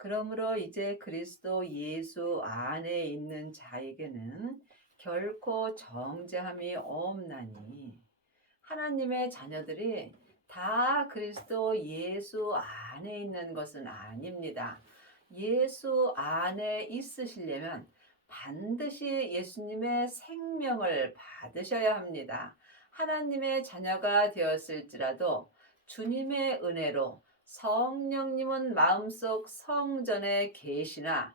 그러므로 이제 그리스도 예수 안에 있는 자에게는 결코 정죄함이 없나니 하나님의 자녀들이 다 그리스도 예수 안에 있는 것은 아닙니다. 예수 안에 있으시려면 반드시 예수님의 생명을 받으셔야 합니다. 하나님의 자녀가 되었을지라도 주님의 은혜로 성령님은 마음속 성전에 계시나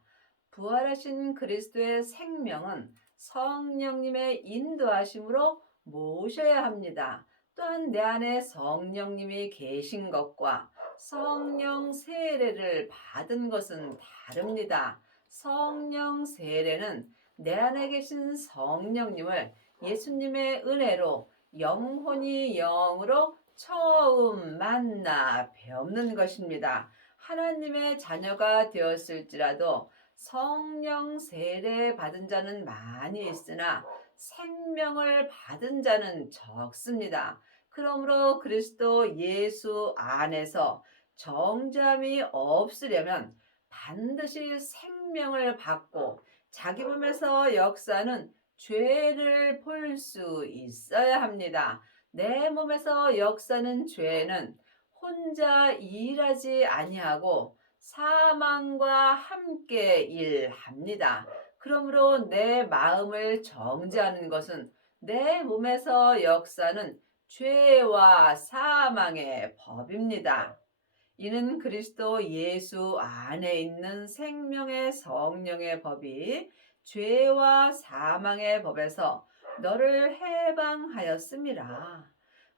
부활하신 그리스도의 생명은 성령님의 인도하심으로 모셔야 합니다. 또한 내 안에 성령님이 계신 것과 성령 세례를 받은 것은 다릅니다. 성령 세례는 내 안에 계신 성령님을 예수님의 은혜로 영혼이 영으로 처음 만나 배우는 것입니다. 하나님의 자녀가 되었을지라도 성령 세례 받은 자는 많이 있으나 생명을 받은 자는 적습니다. 그러므로 그리스도 예수 안에서 정죄함이 없으려면 반드시 생명을 받고 자기 몸에서 역사는 죄를 볼 수 있어야 합니다. 내 몸에서 역사는 죄는 혼자 일하지 아니하고 사망과 함께 일합니다. 그러므로 내 마음을 정죄하는 것은 내 몸에서 역사는 죄와 사망의 법입니다. 이는 그리스도 예수 안에 있는 생명의 성령의 법이 죄와 사망의 법에서 너를 해방하였음이라.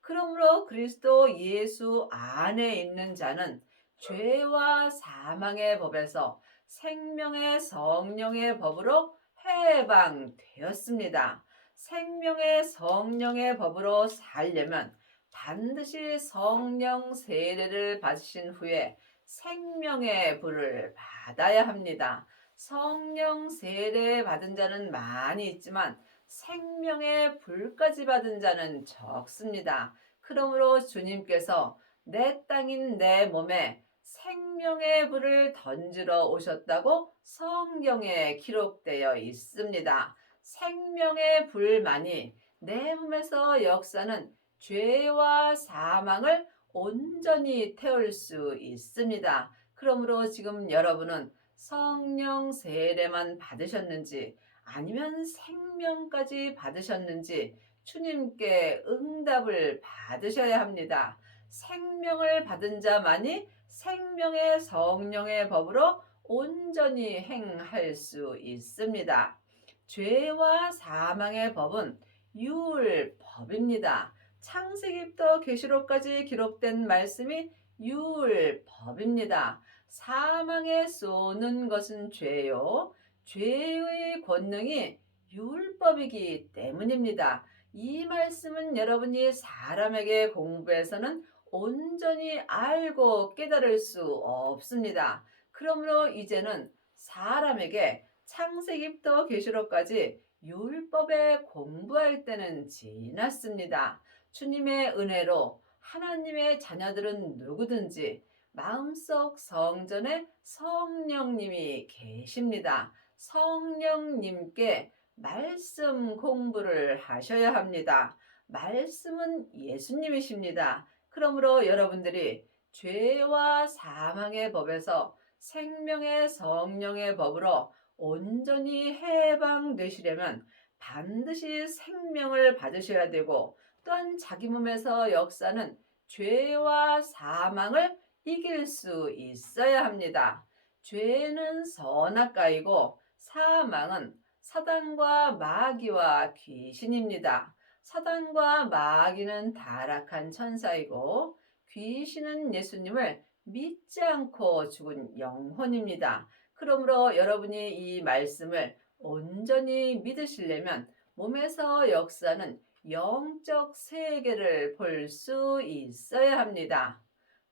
그러므로 그리스도 예수 안에 있는 자는 죄와 사망의 법에서 생명의 성령의 법으로 해방되었습니다. 생명의 성령의 법으로 살려면 반드시 성령 세례를 받으신 후에 생명의 불을 받아야 합니다. 성령 세례 받은 자는 많이 있지만 생명의 불까지 받은 자는 적습니다. 그러므로 주님께서 내 땅인 내 몸에 생명의 불을 던지러 오셨다고 성경에 기록되어 있습니다. 생명의 불만이 내 몸에서 역사는 죄와 사망을 온전히 태울 수 있습니다. 그러므로 지금 여러분은 성령 세례만 받으셨는지 아니면 생명까지 받으셨는지 주님께 응답을 받으셔야 합니다. 생명을 받은 자만이 생명의 성령의 법으로 온전히 행할 수 있습니다. 죄와 사망의 법은 율법입니다. 창세기부터 계시록까지 기록된 말씀이 율법입니다. 사망에 쏘는 것은 죄요. 죄의 권능이 율법이기 때문입니다. 이 말씀은 여러분이 사람에게 공부해서는 온전히 알고 깨달을 수 없습니다. 그러므로 이제는 사람에게 창세기부터 계시록까지 율법에 공부할 때는 지났습니다. 주님의 은혜로 하나님의 자녀들은 누구든지 마음속 성전에 성령님이 계십니다. 성령님께 말씀 공부를 하셔야 합니다. 말씀은 예수님이십니다. 그러므로 여러분들이 죄와 사망의 법에서 생명의 성령의 법으로 온전히 해방되시려면 반드시 생명을 받으셔야 되고 또한 자기 몸에서 역사는 죄와 사망을 이길 수 있어야 합니다. 죄는 선악과이고 사망은 사단과 마귀와 귀신입니다. 사단과 마귀는 타락한 천사이고 귀신은 예수님을 믿지 않고 죽은 영혼입니다. 그러므로 여러분이 이 말씀을 온전히 믿으시려면 몸에서 역사는 영적 세계를 볼 수 있어야 합니다.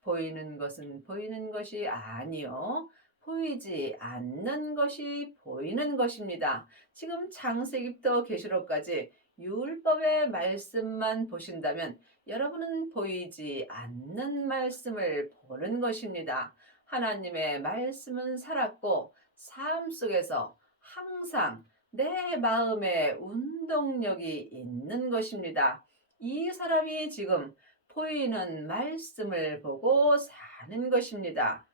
보이는 것은 보이는 것이 아니요. 보이지 않는 것이 보이는 것입니다. 지금 창세기부터 계시록까지 율법의 말씀만 보신다면 여러분은 보이지 않는 말씀을 보는 것입니다. 하나님의 말씀은 살았고 삶 속에서 항상 내 마음에 운동력이 있는 것입니다. 이 사람이 지금 보이는 말씀을 보고 사는 것입니다.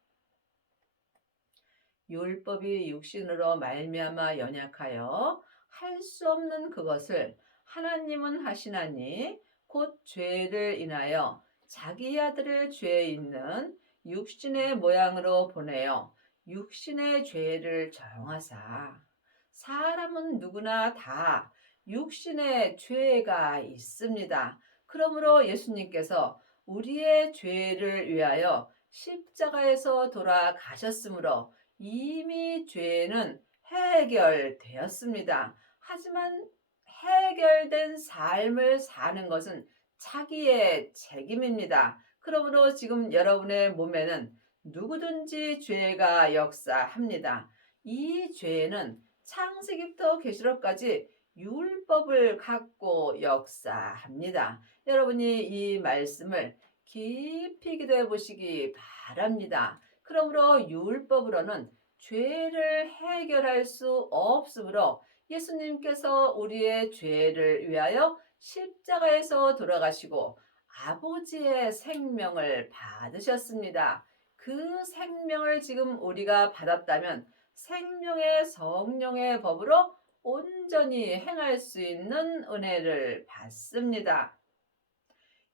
율법이 육신으로 말미암아 연약하여 할 수 없는 그것을 하나님은 하시나니 곧 죄를 인하여 자기 아들을 죄 있는 육신의 모양으로 보내어 육신의 죄를 정하사. 사람은 누구나 다 육신의 죄가 있습니다. 그러므로 예수님께서 우리의 죄를 위하여 십자가에서 돌아가셨으므로 이미 죄는 해결되었습니다. 하지만 해결된 삶을 사는 것은 자기의 책임입니다. 그러므로 지금 여러분의 몸에는 누구든지 죄가 역사합니다. 이 죄는 창세기부터 계시록까지 율법을 갖고 역사합니다. 여러분이 이 말씀을 깊이 기도해 보시기 바랍니다. 그러므로 율법으로는 죄를 해결할 수 없으므로 예수님께서 우리의 죄를 위하여 십자가에서 돌아가시고 아버지의 생명을 받으셨습니다. 그 생명을 지금 우리가 받았다면 생명의 성령의 법으로 온전히 행할 수 있는 은혜를 받습니다.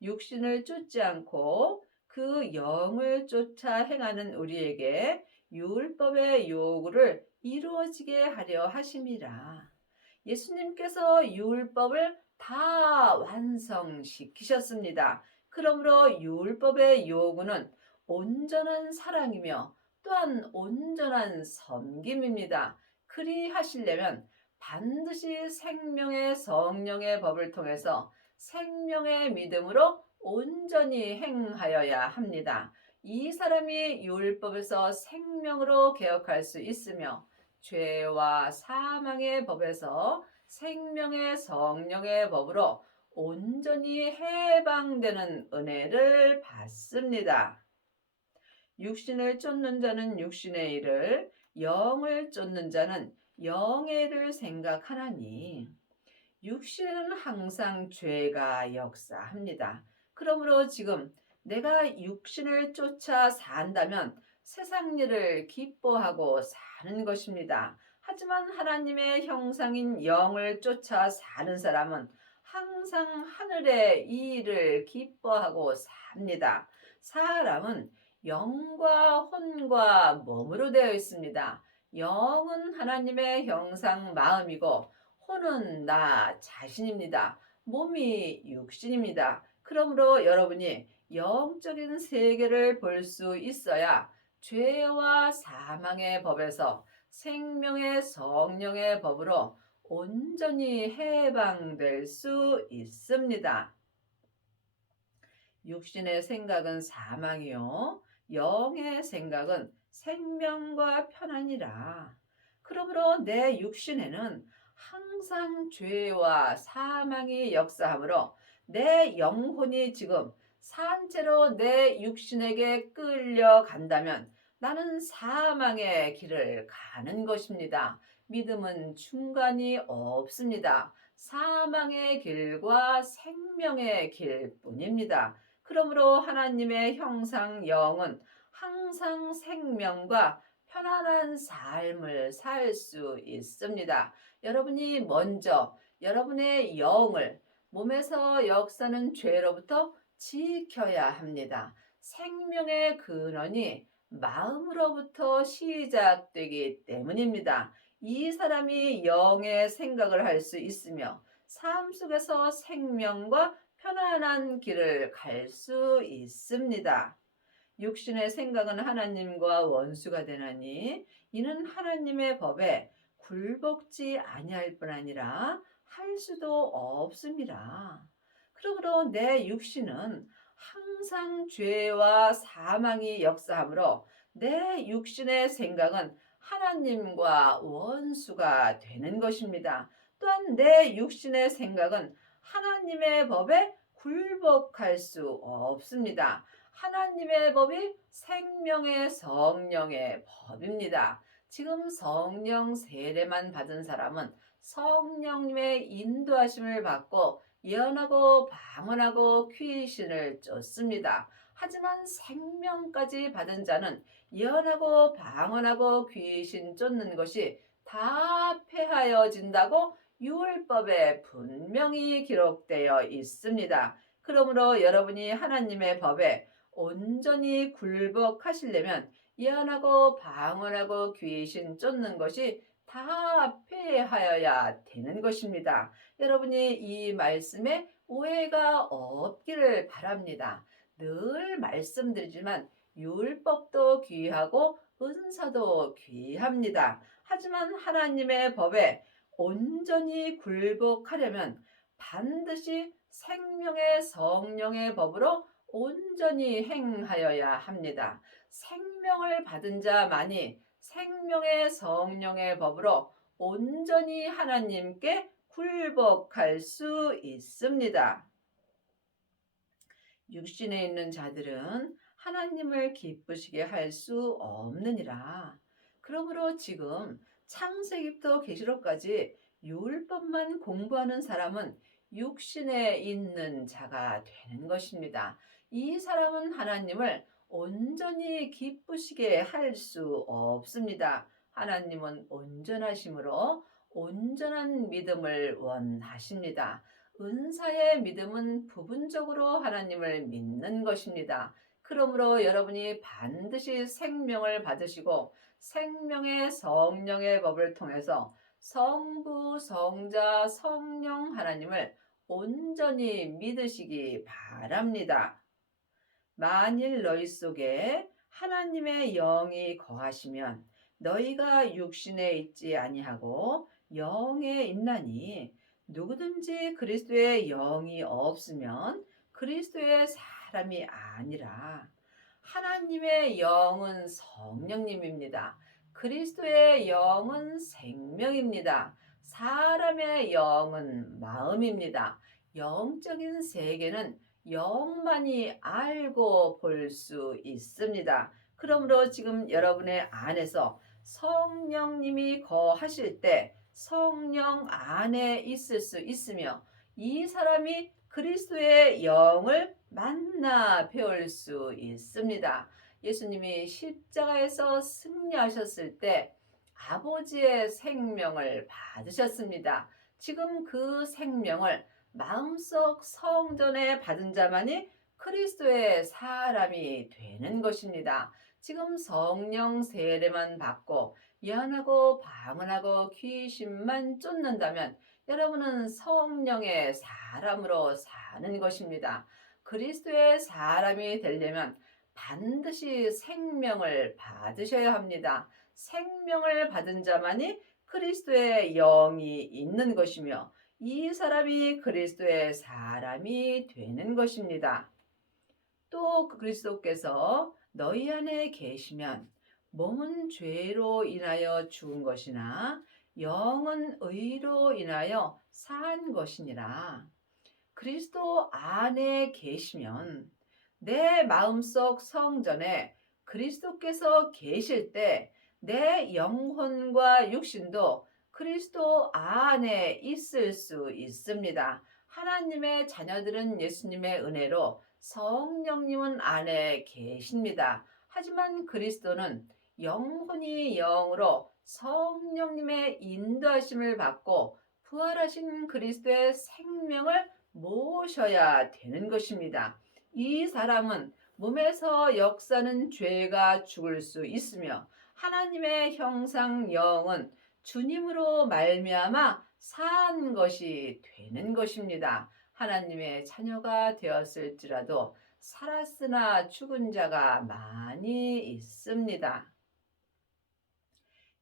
육신을 쫓지 않고 그 영을 쫓아 행하는 우리에게 율법의 요구를 이루어지게 하려 하심이라. 예수님께서 율법을 다 완성시키셨습니다. 그러므로 율법의 요구는 온전한 사랑이며 또한 온전한 섬김입니다. 그리하시려면 반드시 생명의 성령의 법을 통해서 생명의 믿음으로 온전히 행하여야 합니다. 이 사람이 율법에서 생명으로 개혁할 수 있으며 죄와 사망의 법에서 생명의 성령의 법으로 온전히 해방되는 은혜를 받습니다. 육신을 쫓는 자는 육신의 일을, 영을 쫓는 자는 영의 일을 생각하나니 육신은 항상 죄가 역사합니다. 그러므로 지금 내가 육신을 쫓아 산다면 세상 일을 기뻐하고 사는 것입니다. 하지만 하나님의 형상인 영을 쫓아 사는 사람은 항상 하늘의 이 일을 기뻐하고 삽니다. 사람은 영과 혼과 몸으로 되어 있습니다. 영은 하나님의 형상 마음이고 혼은 나 자신입니다. 몸이 육신입니다. 그러므로 여러분이 영적인 세계를 볼 수 있어야 죄와 사망의 법에서 생명의 성령의 법으로 온전히 해방될 수 있습니다. 육신의 생각은 사망이요 영의 생각은 생명과 편안이라. 그러므로 내 육신에는 항상 죄와 사망이 역사하므로 내 영혼이 지금 산채로 내 육신에게 끌려간다면 나는 사망의 길을 가는 것입니다. 믿음은 중간이 없습니다. 사망의 길과 생명의 길뿐입니다. 그러므로 하나님의 형상 영은 항상 생명과 편안한 삶을 살 수 있습니다. 여러분이 먼저 여러분의 영을 몸에서 역사는 죄로부터 지켜야 합니다. 생명의 근원이 마음으로부터 시작되기 때문입니다. 이 사람이 영의 생각을 할 수 있으며 삶 속에서 생명과 편안한 길을 갈 수 있습니다. 육신의 생각은 하나님과 원수가 되나니 이는 하나님의 법에 굴복지 아니할 뿐 아니라 할 수도 없습니다. 그러므로 내 육신은 항상 죄와 사망이 역사하므로 내 육신의 생각은 하나님과 원수가 되는 것입니다. 또한 내 육신의 생각은 하나님의 법에 굴복할 수 없습니다. 하나님의 법이 생명의 성령의 법입니다. 지금 성령 세례만 받은 사람은 성령님의 인도하심을 받고 예언하고 방언하고 귀신을 쫓습니다. 하지만 생명까지 받은 자는 예언하고 방언하고 귀신 쫓는 것이 다 폐하여진다고 율법에 분명히 기록되어 있습니다. 그러므로 여러분이 하나님의 법에 온전히 굴복하시려면 예언하고 방언하고 귀신 쫓는 것이 다 폐하여야 되는 것입니다. 여러분이 이 말씀에 오해가 없기를 바랍니다. 늘 말씀드리지만 율법도 귀하고 은사도 귀합니다. 하지만 하나님의 법에 온전히 굴복하려면 반드시 생명의 성령의 법으로 온전히 행하여야 합니다. 생명을 받은 자만이 생명의 성령의 법으로 온전히 하나님께 굴복할 수 있습니다. 육신에 있는 자들은 하나님을 기쁘시게 할 수 없느니라. 그러므로 지금 창세기부터 계시록까지 율법만 공부하는 사람은 육신에 있는 자가 되는 것입니다. 이 사람은 하나님을 온전히 기쁘시게 할 수 없습니다. 하나님은 온전하심으로 온전한 믿음을 원하십니다. 은사의 믿음은 부분적으로 하나님을 믿는 것입니다. 그러므로 여러분이 반드시 생명을 받으시고 생명의 성령의 법을 통해서 성부, 성자, 성령 하나님을 온전히 믿으시기 바랍니다. 만일 너희 속에 하나님의 영이 거하시면 너희가 육신에 있지 아니하고 영에 있나니 누구든지 그리스도의 영이 없으면 그리스도의 사람이 아니라. 하나님의 영은 성령님입니다. 그리스도의 영은 생명입니다. 사람의 영은 마음입니다. 영적인 세계는 영만이 알고 볼 수 있습니다. 그러므로 지금 여러분의 안에서 성령님이 거하실 때 성령 안에 있을 수 있으며 이 사람이 그리스도의 영을 만나 배울 수 있습니다. 예수님이 십자가에서 승리하셨을 때 아버지의 생명을 받으셨습니다. 지금 그 생명을 마음속 성전에 받은 자만이 그리스도의 사람이 되는 것입니다. 지금 성령 세례만 받고 예언하고 방언하고 귀신만 쫓는다면 여러분은 성령의 사람으로 사는 것입니다. 그리스도의 사람이 되려면 반드시 생명을 받으셔야 합니다. 생명을 받은 자만이 그리스도의 영이 있는 것이며 이 사람이 그리스도의 사람이 되는 것입니다. 또 그리스도께서 너희 안에 계시면 몸은 죄로 인하여 죽은 것이나 영은 의로 인하여 산 것이니라. 그리스도 안에 계시면 내 마음속 성전에 그리스도께서 계실 때 내 영혼과 육신도 그리스도 안에 있을 수 있습니다. 하나님의 자녀들은 예수님의 은혜로 성령님은 안에 계십니다. 하지만 그리스도는 영혼이 영으로 성령님의 인도하심을 받고 부활하신 그리스도의 생명을 모셔야 되는 것입니다. 이 사람은 몸에서 역사는 죄가 죽을 수 있으며 하나님의 형상 영은 주님으로 말미암아 산 것이 되는 것입니다. 하나님의 자녀가 되었을지라도 살았으나 죽은 자가 많이 있습니다.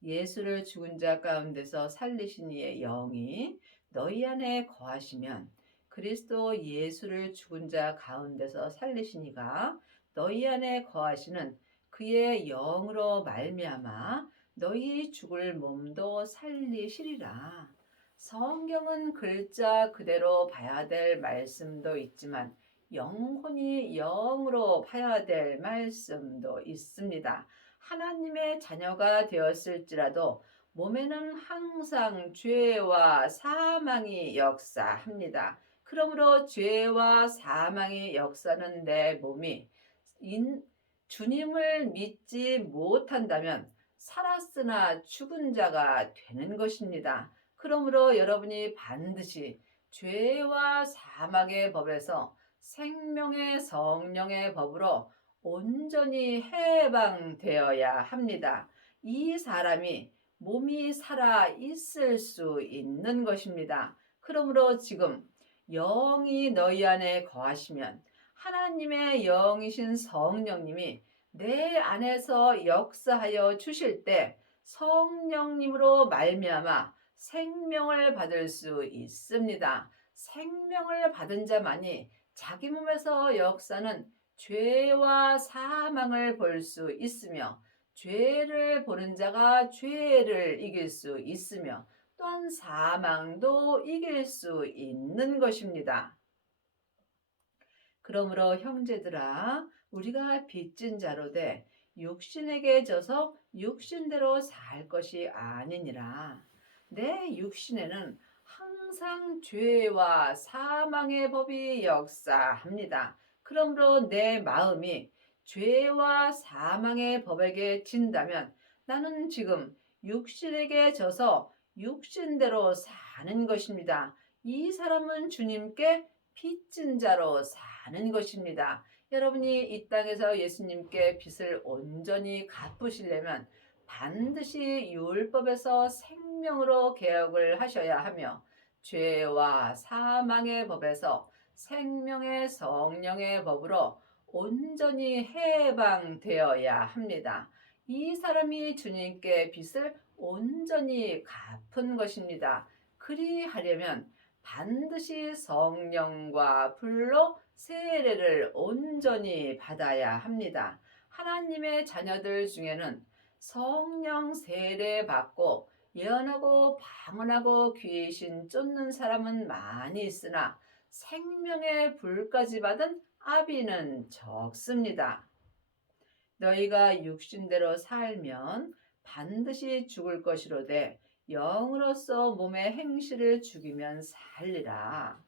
예수를 죽은 자 가운데서 살리신 이의 영이 너희 안에 거하시면 그리스도 예수를 죽은 자 가운데서 살리신 이가 너희 안에 거하시는 그의 영으로 말미암아 너희 죽을 몸도 살리시리라. 성경은 글자 그대로 봐야 될 말씀도 있지만 영혼이 영으로 파야 될 말씀도 있습니다. 하나님의 자녀가 되었을지라도 몸에는 항상 죄와 사망이 역사합니다. 그러므로 죄와 사망이 역사하는 내 몸이 주님을 믿지 못한다면 살았으나 죽은 자가 되는 것입니다. 그러므로 여러분이 반드시 죄와 사망의 법에서 생명의 성령의 법으로 온전히 해방되어야 합니다. 이 사람이 몸이 살아 있을 수 있는 것입니다. 그러므로 지금 영이 너희 안에 거하시면 하나님의 영이신 성령님이 내 안에서 역사하여 주실 때 성령님으로 말미암아 생명을 받을 수 있습니다. 생명을 받은 자만이 자기 몸에서 역사는 죄와 사망을 볼 수 있으며 죄를 보는 자가 죄를 이길 수 있으며 또한 사망도 이길 수 있는 것입니다. 그러므로 형제들아 우리가 빚진 자로 돼 육신에게 져서 육신대로 살 것이 아니니라. 내 육신에는 항상 죄와 사망의 법이 역사합니다. 그러므로 내 마음이 죄와 사망의 법에게 진다면 나는 지금 육신에게 져서 육신대로 사는 것입니다. 이 사람은 주님께 빚진 자로 사는 것입니다. 여러분이 이 땅에서 예수님께 빚을 온전히 갚으시려면 반드시 율법에서 생명으로 개혁을 하셔야 하며 죄와 사망의 법에서 생명의 성령의 법으로 온전히 해방되어야 합니다. 이 사람이 주님께 빚을 온전히 갚은 것입니다. 그리하려면 반드시 성령과 불로 세례를 온전히 받아야 합니다. 하나님의 자녀들 중에는 성령 세례 받고 예언하고 방언하고 귀신 쫓는 사람은 많이 있으나 생명의 불까지 받은 아비는 적습니다. 너희가 육신대로 살면 반드시 죽을 것이로되 영으로서 몸의 행실을 죽이면 살리라.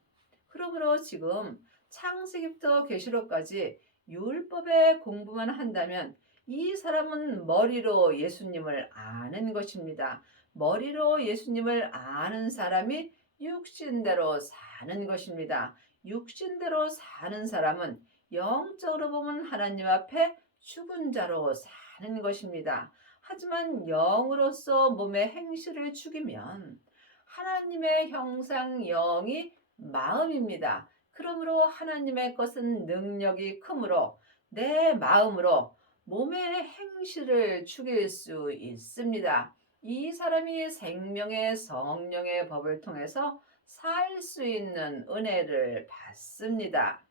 그러므로 지금 창세기부터 계시록까지 율법의 공부만 한다면 이 사람은 머리로 예수님을 아는 것입니다. 머리로 예수님을 아는 사람이 육신대로 사는 것입니다. 육신대로 사는 사람은 영적으로 보면 하나님 앞에 죽은 자로 사는 것입니다. 하지만 영으로서 몸의 행실을 죽이면 하나님의 형상 영이 마음입니다. 그러므로 하나님의 것은 능력이 크므로 내 마음으로 몸의 행실을 죽일 수 있습니다. 이 사람이 생명의 성령의 법을 통해서 살 수 있는 은혜를 받습니다.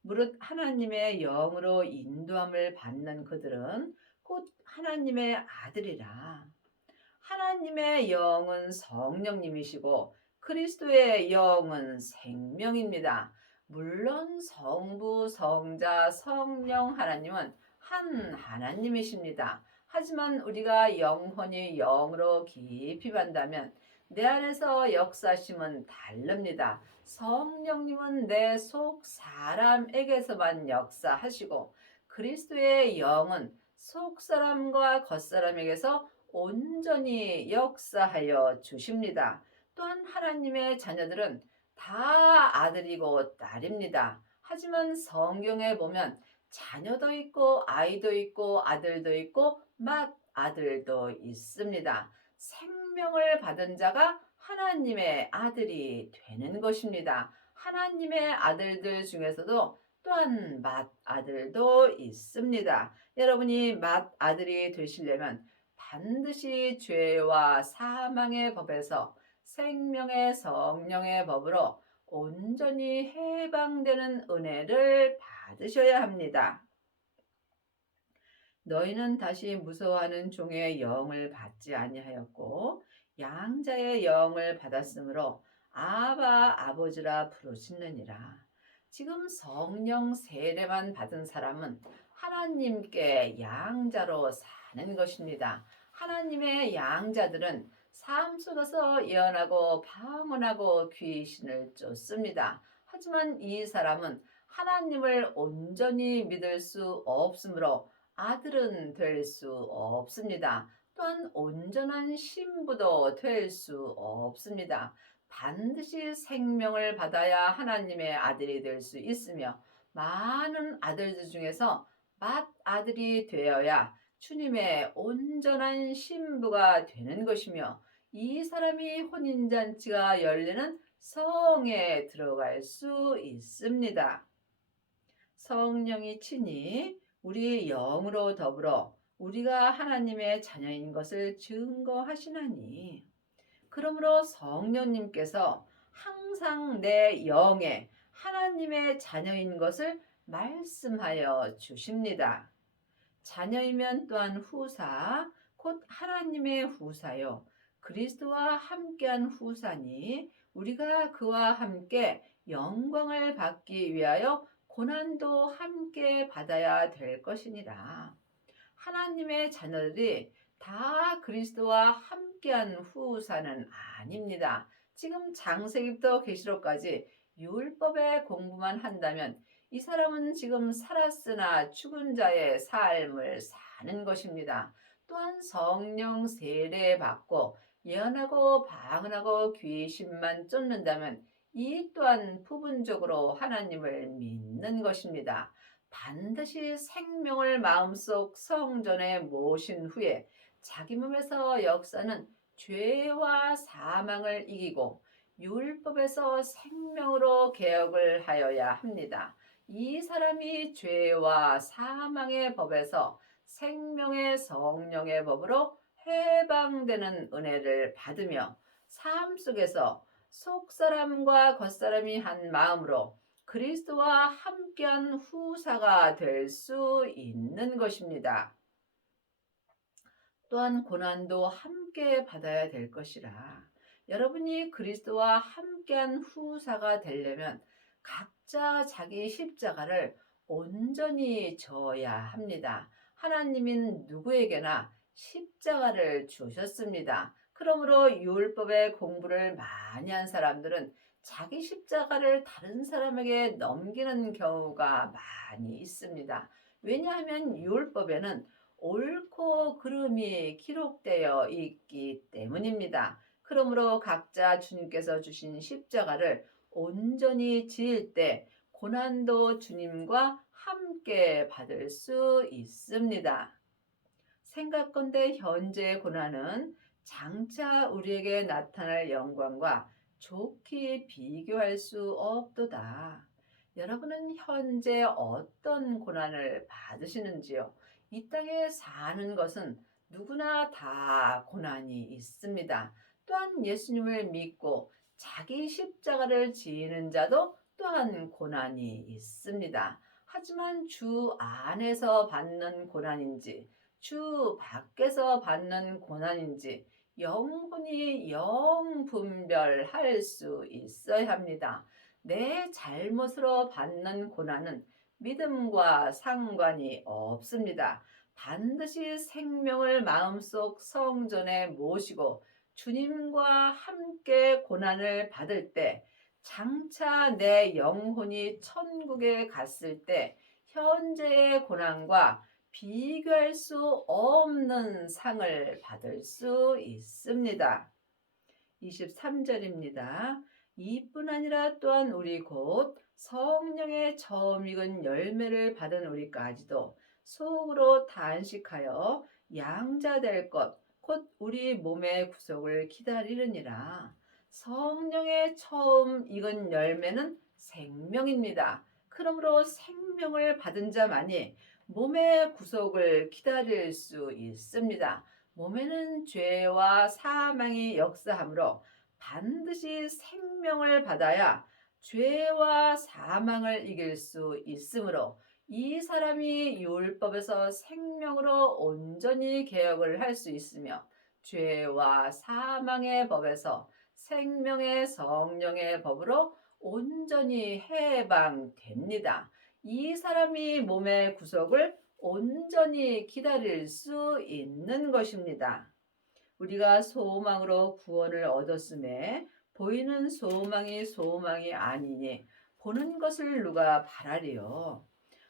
무릇 하나님의 영으로 인도함을 받는 그들은 곧 하나님의 아들이라. 하나님의 영은 성령님이시고 그리스도의 영은 생명입니다. 물론 성부, 성자, 성령 하나님은 한 하나님이십니다. 하지만 우리가 영혼이 영으로 깊이 받다면 내 안에서 역사심은 다릅니다. 성령님은 내 속 사람에게서만 역사하시고 그리스도의 영은 속 사람과 겉 사람에게서 온전히 역사하여 주십니다. 또한 하나님의 자녀들은 다 아들이고 딸입니다. 하지만 성경에 보면 자녀도 있고 아이도 있고 아들도 있고 맏아들도 있습니다. 생명을 받은 자가 하나님의 아들이 되는 것입니다. 하나님의 아들들 중에서도 또한 맏아들도 있습니다. 여러분이 맏아들이 되시려면 반드시 죄와 사망의 법에서 생명의 성령의 법으로 온전히 해방되는 은혜를 받으셔야 합니다. 너희는 다시 무서워하는 종의 영을 받지 아니하였고 양자의 영을 받았으므로 아바 아버지라 부르시느니라. 지금 성령 세례만 받은 사람은 하나님께 양자로 사는 것입니다. 하나님의 양자들은 삶 속에서 예언하고 방언하고 귀신을 쫓습니다. 하지만 이 사람은 하나님을 온전히 믿을 수 없으므로 아들은 될 수 없습니다. 또한 온전한 신부도 될 수 없습니다. 반드시 생명을 받아야 하나님의 아들이 될 수 있으며 많은 아들들 중에서 맏아들이 되어야 주님의 온전한 신부가 되는 것이며 이 사람이 혼인잔치가 열리는 성에 들어갈 수 있습니다. 성령이 친히 우리 영으로 더불어 우리가 하나님의 자녀인 것을 증거하시나니 그러므로 성령님께서 항상 내 영에 하나님의 자녀인 것을 말씀하여 주십니다. 자녀이면 또한 후사, 곧 하나님의 후사요. 그리스도와 함께한 후사니 우리가 그와 함께 영광을 받기 위하여 고난도 함께 받아야 될 것이니라. 하나님의 자녀들이 다 그리스도와 함께한 후사는 아닙니다. 지금 창세기부터 계시록까지 율법의 공부만 한다면 이 사람은 지금 살았으나 죽은 자의 삶을 사는 것입니다. 또한 성령 세례 받고 예언하고 방언하고 귀신만 쫓는다면 이 또한 부분적으로 하나님을 믿는 것입니다. 반드시 생명을 마음속 성전에 모신 후에 자기 몸에서 역사는 죄와 사망을 이기고 율법에서 생명으로 개혁을 하여야 합니다. 이 사람이 죄와 사망의 법에서 생명의 성령의 법으로 해방되는 은혜를 받으며 삶 속에서 속사람과 겉사람이 한 마음으로 그리스도와 함께한 후사가 될 수 있는 것입니다. 또한 고난도 함께 받아야 될 것이라. 여러분이 그리스도와 함께한 후사가 되려면 각자 자기 십자가를 온전히 져야 합니다. 하나님인 누구에게나 십자가를 주셨습니다. 그러므로 율법의 공부를 많이 한 사람들은 자기 십자가를 다른 사람에게 넘기는 경우가 많이 있습니다. 왜냐하면 율법에는 옳고 그름이 기록되어 있기 때문입니다. 그러므로 각자 주님께서 주신 십자가를 온전히 지을 때 고난도 주님과 함께 받을 수 있습니다. 생각건대 현재의 고난은 장차 우리에게 나타날 영광과 좋게 비교할 수 없도다. 여러분은 현재 어떤 고난을 받으시는지요? 이 땅에 사는 것은 누구나 다 고난이 있습니다. 또한 예수님을 믿고 자기 십자가를 지는 자도 또한 고난이 있습니다. 하지만 주 안에서 받는 고난인지 주 밖에서 받는 고난인지 영혼이 영분별할 수 있어야 합니다. 내 잘못으로 받는 고난은 믿음과 상관이 없습니다. 반드시 생명을 마음속 성전에 모시고 주님과 함께 고난을 받을 때 장차 내 영혼이 천국에 갔을 때 현재의 고난과 비교할 수 없는 상을 받을 수 있습니다. 23절입니다. 이뿐 아니라 또한 우리 곧 성령의 처음 익은 열매를 받은 우리까지도 속으로 단식하여 양자 될 것, 곧 우리 몸의 구속을 기다리느니라. 성령의 처음 익은 열매는 생명입니다. 그러므로 생명을 받은 자만이 몸의 구속을 기다릴 수 있습니다. 몸에는 죄와 사망이 역사하므로 반드시 생명을 받아야 죄와 사망을 이길 수 있으므로 이 사람이 율법에서 생명으로 온전히 개혁을 할 수 있으며 죄와 사망의 법에서 생명의 성령의 법으로 온전히 해방됩니다. 이 사람이 몸의 구속을 온전히 기다릴 수 있는 것입니다. 우리가 소망으로 구원을 얻었음에 보이는 소망이 소망이 아니니 보는 것을 누가 바라리요.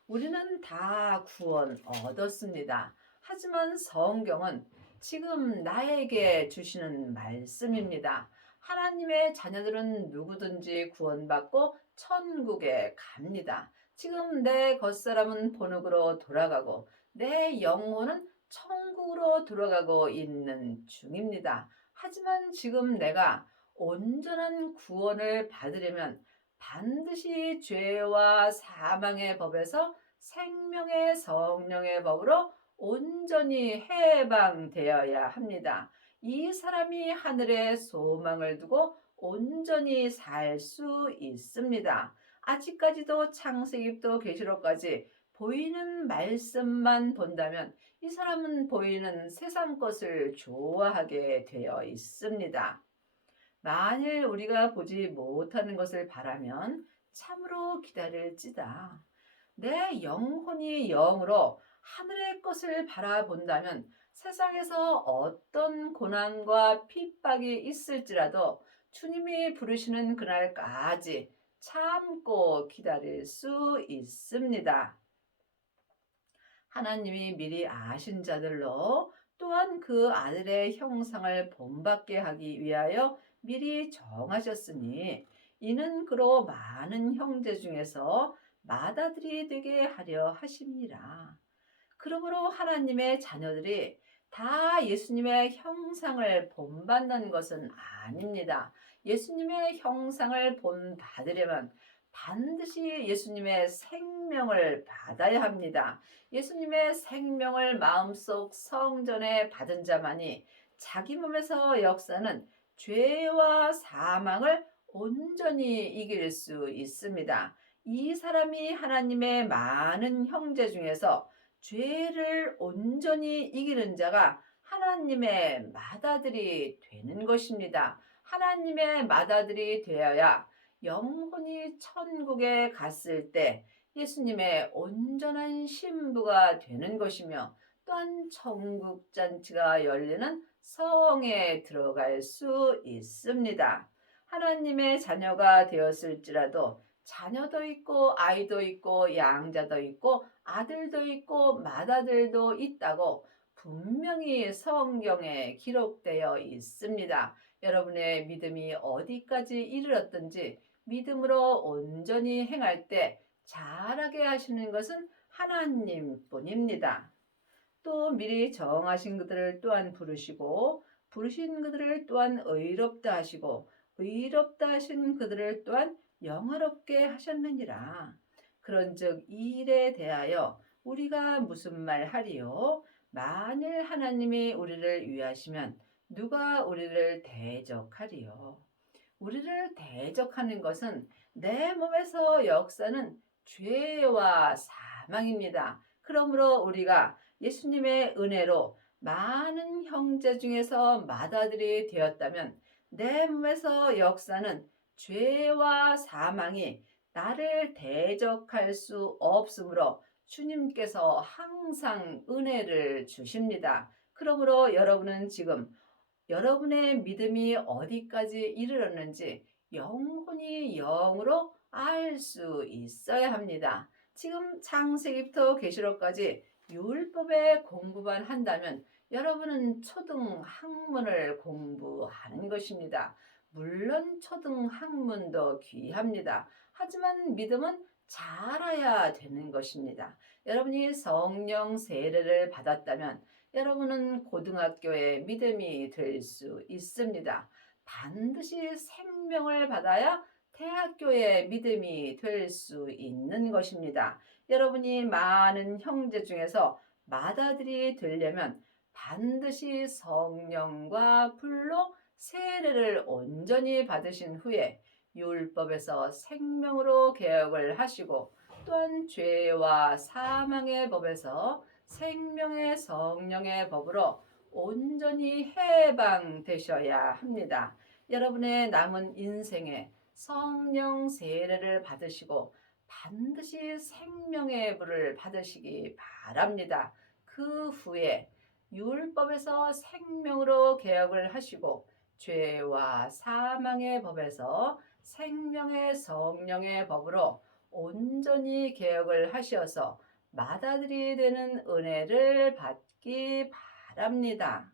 우리는 다 구원 얻었습니다. 하지만 성경은 지금 나에게 주시는 말씀입니다. 하나님의 자녀들은 누구든지 구원받고 천국에 갑니다. 지금 내 겉사람은 본흙으로 돌아가고 내 영혼은 천국으로 돌아가고 있는 중입니다. 하지만 지금 내가 온전한 구원을 받으려면 반드시 죄와 사망의 법에서 생명의 성령의 법으로 온전히 해방되어야 합니다. 이 사람이 하늘에 소망을 두고 온전히 살 수 있습니다. 아직까지도 창세기부터 계시록까지 보이는 말씀만 본다면 이 사람은 보이는 세상 것을 좋아하게 되어 있습니다. 만일 우리가 보지 못하는 것을 바라면 참으로 기다릴지다. 내 영혼이 영으로 하늘의 것을 바라본다면 세상에서 어떤 고난과 핍박이 있을지라도 주님이 부르시는 그날까지 참고 기다릴 수 있습니다. 하나님이 미리 아신 자들로 또한 그 아들의 형상을 본받게 하기 위하여 미리 정하셨으니 이는 그로 많은 형제 중에서 맏아들이 되게 하려 하심이라. 그러므로 하나님의 자녀들이 다 예수님의 형상을 본받는 것은 아닙니다. 예수님의 형상을 본받으려면 반드시 예수님의 생명을 받아야 합니다. 예수님의 생명을 마음속 성전에 받은 자만이 자기 몸에서 역사는 죄와 사망을 온전히 이길 수 있습니다. 이 사람이 하나님의 많은 형제 중에서 죄를 온전히 이기는 자가 하나님의 맏아들이 되는 것입니다. 하나님의 맏아들이 되어야 영혼이 천국에 갔을 때 예수님의 온전한 신부가 되는 것이며 또한 천국 잔치가 열리는 성에 들어갈 수 있습니다. 하나님의 자녀가 되었을지라도 자녀도 있고 아이도 있고 양자도 있고 아들도 있고 맏아들도 있다고 분명히 성경에 기록되어 있습니다. 여러분의 믿음이 어디까지 이르렀든지 믿음으로 온전히 행할 때 잘하게 하시는 것은 하나님뿐입니다. 또 미리 정하신 그들을 또한 부르시고 부르신 그들을 또한 의롭다 하시고 의롭다 하신 그들을 또한 영화롭게 하셨느니라. 그런즉 이 일에 대하여 우리가 무슨 말 하리요? 만일 하나님이 우리를 위하시면 누가 우리를 대적하리요? 우리를 대적하는 것은 내 몸에서 역사는 죄와 사망입니다. 그러므로 우리가 예수님의 은혜로 많은 형제 중에서 맏아들이 되었다면 내 몸에서 역사는 죄와 사망이 나를 대적할 수 없으므로 주님께서 항상 은혜를 주십니다. 그러므로 여러분은 지금 여러분의 믿음이 어디까지 이르렀는지 영혼이 영으로 알 수 있어야 합니다. 지금 창세기부터 계시록까지 율법의 공부만 한다면 여러분은 초등 학문을 공부하는 것입니다. 물론 초등 학문도 귀합니다. 하지만 믿음은 자라야 되는 것입니다. 여러분이 성령 세례를 받았다면 여러분은 고등학교의 믿음이 될 수 있습니다. 반드시 생명을 받아야 대학교의 믿음이 될 수 있는 것입니다. 여러분이 많은 형제 중에서 맏아들이 되려면 반드시 성령과 불로 세례를 온전히 받으신 후에 율법에서 생명으로 개혁을 하시고 또한 죄와 사망의 법에서 생명의 성령의 법으로 온전히 해방되셔야 합니다. 여러분의 남은 인생에 성령 세례를 받으시고 반드시 생명의 불을 받으시기 바랍니다. 그 후에 율법에서 생명으로 개혁을 하시고 죄와 사망의 법에서 생명의 성령의 법으로 온전히 개혁을 하셔서 맏아들이 되는 은혜를 받기 바랍니다.